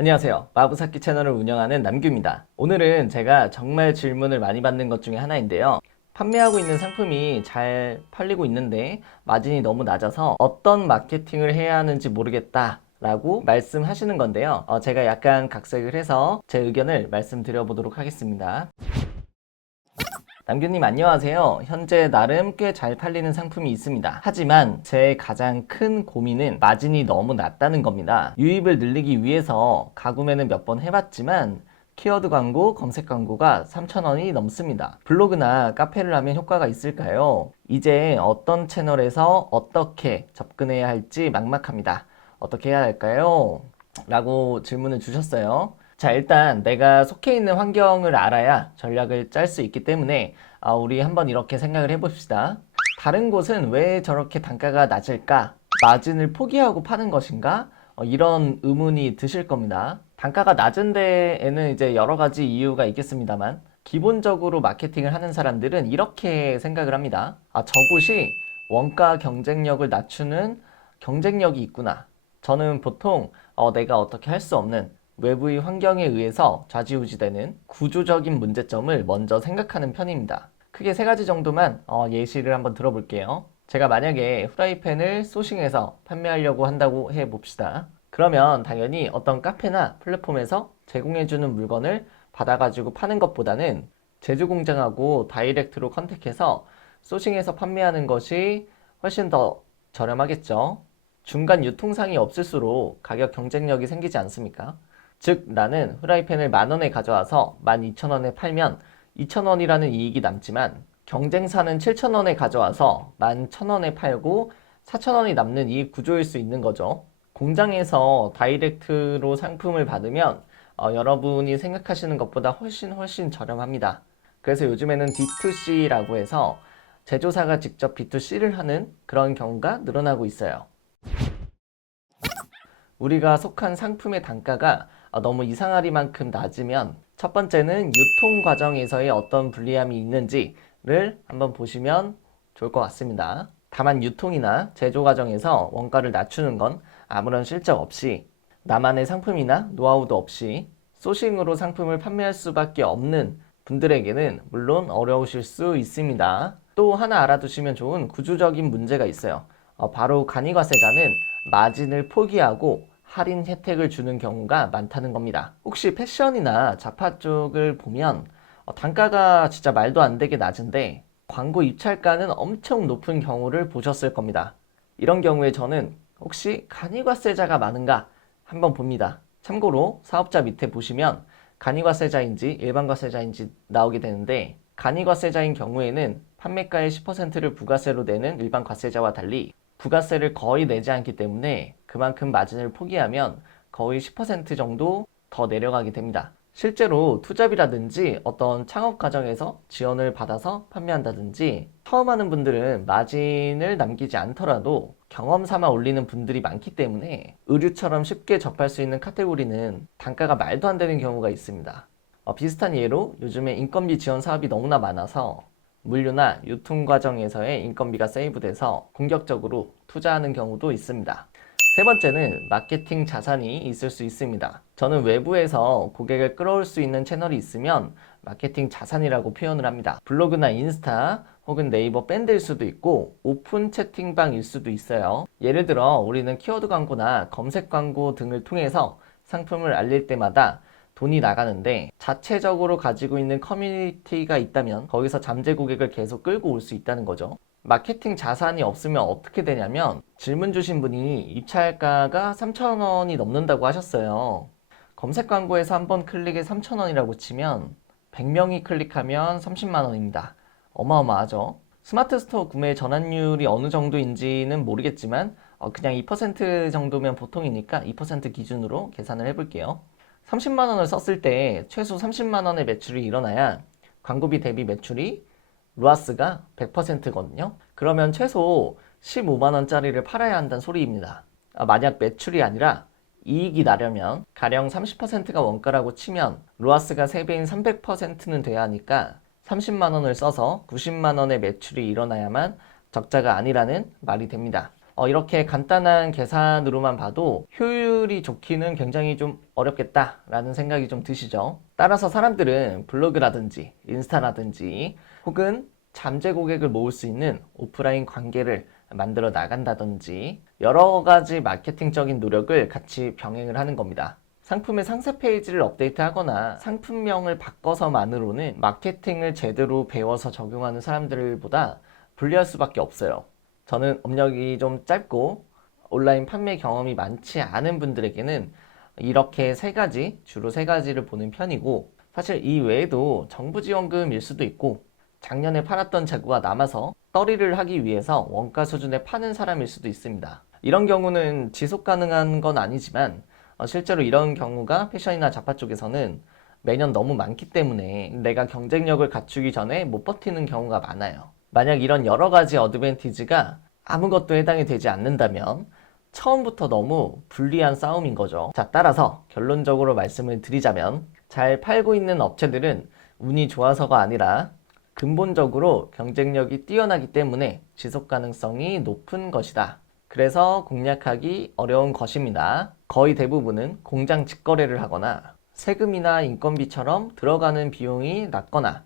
안녕하세요. 마부사키 채널을 운영하는 남규입니다. 오늘은 제가 정말 질문을 많이 받는 것 중에 하나인데요. 판매하고 있는 상품이 잘 팔리고 있는데 마진이 너무 낮아서 어떤 마케팅을 해야 하는지 모르겠다 라고 말씀하시는 건데요. 제가 약간 각색을 해서 제 의견을 말씀드려 보도록 하겠습니다. 남규님 안녕하세요. 현재 나름 꽤 잘 팔리는 상품이 있습니다. 하지만 제 가장 큰 고민은 마진이 너무 낮다는 겁니다. 유입을 늘리기 위해서 가구매는 몇 번 해봤지만 키워드 광고, 검색 광고가 3,000원이 넘습니다. 블로그나 카페를 하면 효과가 있을까요? 이제 어떤 채널에서 어떻게 접근해야 할지 막막합니다. 어떻게 해야 할까요? 라고 질문을 주셨어요. 자, 일단 내가 속해 있는 환경을 알아야 전략을 짤 수 있기 때문에 우리 한번 이렇게 생각을 해봅시다. 다른 곳은 왜 저렇게 단가가 낮을까? 마진을 포기하고 파는 것인가? 이런 의문이 드실 겁니다. 단가가 낮은 데에는 이제 여러 가지 이유가 있겠습니다만 기본적으로 마케팅을 하는 사람들은 이렇게 생각을 합니다. 저곳이 원가 경쟁력을 낮추는 경쟁력이 있구나. 저는 보통 내가 어떻게 할 수 없는 외부의 환경에 의해서 좌지우지되는 구조적인 문제점을 먼저 생각하는 편입니다. 크게 세 가지 정도만 예시를 한번 들어볼게요. 제가 만약에 후라이팬을 소싱해서 판매하려고 한다고 해봅시다. 그러면 당연히 어떤 카페나 플랫폼에서 제공해주는 물건을 받아가지고 파는 것보다는 제조 공장하고 다이렉트로 컨택해서 소싱해서 판매하는 것이 훨씬 더 저렴하겠죠. 중간 유통상이 없을수록 가격 경쟁력이 생기지 않습니까? 즉 나는 후라이팬을 10,000원에 가져와서 12,000원에 팔면 2,000원이라는 이익이 남지만 경쟁사는 7,000원에 가져와서 11,000원에 팔고 4,000원이 남는 이 구조일 수 있는 거죠. 공장에서 다이렉트로 상품을 받으면 여러분이 생각하시는 것보다 훨씬 저렴합니다. 그래서 요즘에는 D2C라고 해서 제조사가 직접 B2C를 하는 그런 경우가 늘어나고 있어요. 우리가 속한 상품의 단가가 너무 이상하리만큼 낮으면 첫 번째는 유통 과정에서의 어떤 불리함이 있는지를 한번 보시면 좋을 것 같습니다. 다만 유통이나 제조 과정에서 원가를 낮추는 건 아무런 실적 없이 나만의 상품이나 노하우도 없이 소싱으로 상품을 판매할 수밖에 없는 분들에게는 물론 어려우실 수 있습니다. 또 하나 알아두시면 좋은 구조적인 문제가 있어요. 바로 간이과세자는 마진을 포기하고 할인 혜택을 주는 경우가 많다는 겁니다. 혹시 패션이나 잡화 쪽을 보면 단가가 진짜 말도 안 되게 낮은데 광고 입찰가는 엄청 높은 경우를 보셨을 겁니다. 이런 경우에 저는 혹시 간이과세자가 많은가 한번 봅니다. 참고로 사업자 밑에 보시면 간이과세자인지 일반과세자인지 나오게 되는데 간이과세자인 경우에는 판매가의 10%를 부가세로 내는 일반과세자와 달리 부가세를 거의 내지 않기 때문에 그만큼 마진을 포기하면 거의 10% 정도 더 내려가게 됩니다. 실제로 투잡이라든지 어떤 창업 과정에서 지원을 받아서 판매한다든지 처음 하는 분들은 마진을 남기지 않더라도 경험 삼아 올리는 분들이 많기 때문에 의류처럼 쉽게 접할 수 있는 카테고리는 단가가 말도 안 되는 경우가 있습니다. 비슷한 예로 요즘에 인건비 지원 사업이 너무나 많아서 물류나 유통 과정에서의 인건비가 세이브돼서 공격적으로 투자하는 경우도 있습니다. 세 번째는 마케팅 자산이 있을 수 있습니다. 저는 외부에서 고객을 끌어올 수 있는 채널이 있으면 마케팅 자산이라고 표현을 합니다. 블로그나 인스타 혹은 네이버 밴드일 수도 있고 오픈 채팅방일 수도 있어요. 예를 들어 우리는 키워드 광고나 검색 광고 등을 통해서 상품을 알릴 때마다 돈이 나가는데 자체적으로 가지고 있는 커뮤니티가 있다면 거기서 잠재 고객을 계속 끌고 올 수 있다는 거죠. 마케팅 자산이 없으면 어떻게 되냐면 질문 주신 분이 입찰가가 3,000원이 넘는다고 하셨어요. 검색 광고에서 한 번 클릭에 3,000원이라고 치면 100명이 클릭하면 30만 원입니다. 어마어마하죠. 스마트 스토어 구매 전환율이 어느 정도인지는 모르겠지만 그냥 2% 정도면 보통이니까 2% 기준으로 계산을 해볼게요. 30만 원을 썼을 때 최소 30만 원의 매출이 일어나야 광고비 대비 매출이 루아스가 100%거든요. 그러면 최소 15만 원짜리를 팔아야 한다는 소리입니다. 만약 매출이 아니라 이익이 나려면 가령 30%가 원가라고 치면 루아스가 3배인 300%는 돼야 하니까 30만 원을 써서 90만 원의 매출이 일어나야만 적자가 아니라는 말이 됩니다. 이렇게 간단한 계산으로만 봐도 효율이 좋기는 굉장히 좀 어렵겠다라는 생각이 좀 드시죠? 따라서 사람들은 블로그라든지 인스타라든지 혹은 잠재 고객을 모을 수 있는 오프라인 관계를 만들어 나간다든지 여러 가지 마케팅적인 노력을 같이 병행을 하는 겁니다. 상품의 상세 페이지를 업데이트하거나 상품명을 바꿔서만으로는 마케팅을 제대로 배워서 적용하는 사람들보다 불리할 수밖에 없어요. 저는 업력이 좀 짧고 온라인 판매 경험이 많지 않은 분들에게는 이렇게 주로 세 가지를 보는 편이고, 사실 이 외에도 정부 지원금일 수도 있고 작년에 팔았던 재고가 남아서 떨이를 하기 위해서 원가 수준에 파는 사람일 수도 있습니다. 이런 경우는 지속 가능한 건 아니지만 실제로 이런 경우가 패션이나 잡화 쪽에서는 매년 너무 많기 때문에 내가 경쟁력을 갖추기 전에 못 버티는 경우가 많아요. 만약 이런 여러 가지 어드밴티지가 아무것도 해당이 되지 않는다면 처음부터 너무 불리한 싸움인 거죠. 자, 따라서 결론적으로 말씀을 드리자면 잘 팔고 있는 업체들은 운이 좋아서가 아니라 근본적으로 경쟁력이 뛰어나기 때문에 지속 가능성이 높은 것이다. 그래서 공략하기 어려운 것입니다. 거의 대부분은 공장 직거래를 하거나 세금이나 인건비처럼 들어가는 비용이 낮거나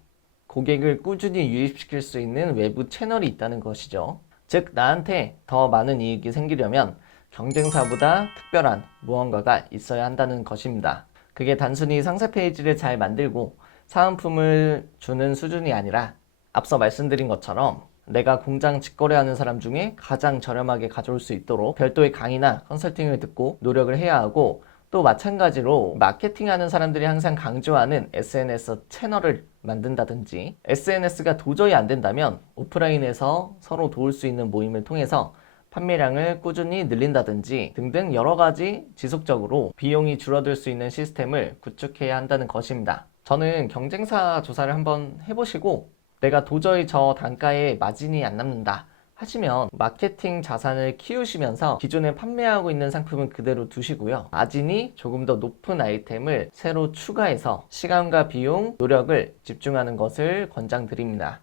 고객을 꾸준히 유입시킬 수 있는 외부 채널이 있다는 것이죠. 즉, 나한테 더 많은 이익이 생기려면 경쟁사보다 특별한 무언가가 있어야 한다는 것입니다. 그게 단순히 상세 페이지를 잘 만들고 사은품을 주는 수준이 아니라 앞서 말씀드린 것처럼 내가 공장 직거래하는 사람 중에 가장 저렴하게 가져올 수 있도록 별도의 강의나 컨설팅을 듣고 노력을 해야 하고, 또 마찬가지로 마케팅하는 사람들이 항상 강조하는 SNS 채널을 만든다든지, SNS가 도저히 안 된다면 오프라인에서 서로 도울 수 있는 모임을 통해서 판매량을 꾸준히 늘린다든지 등등 여러 가지 지속적으로 비용이 줄어들 수 있는 시스템을 구축해야 한다는 것입니다. 저는 경쟁사 조사를 한번 해보시고 내가 도저히 저 단가에 마진이 안 남는다 하시면 마케팅 자산을 키우시면서 기존에 판매하고 있는 상품은 그대로 두시고요. 마진이 조금 더 높은 아이템을 새로 추가해서 시간과 비용, 노력을 집중하는 것을 권장드립니다.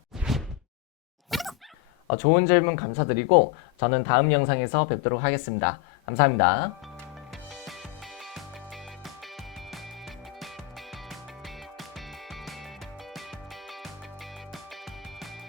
좋은 질문 감사드리고 저는 다음 영상에서 뵙도록 하겠습니다. 감사합니다.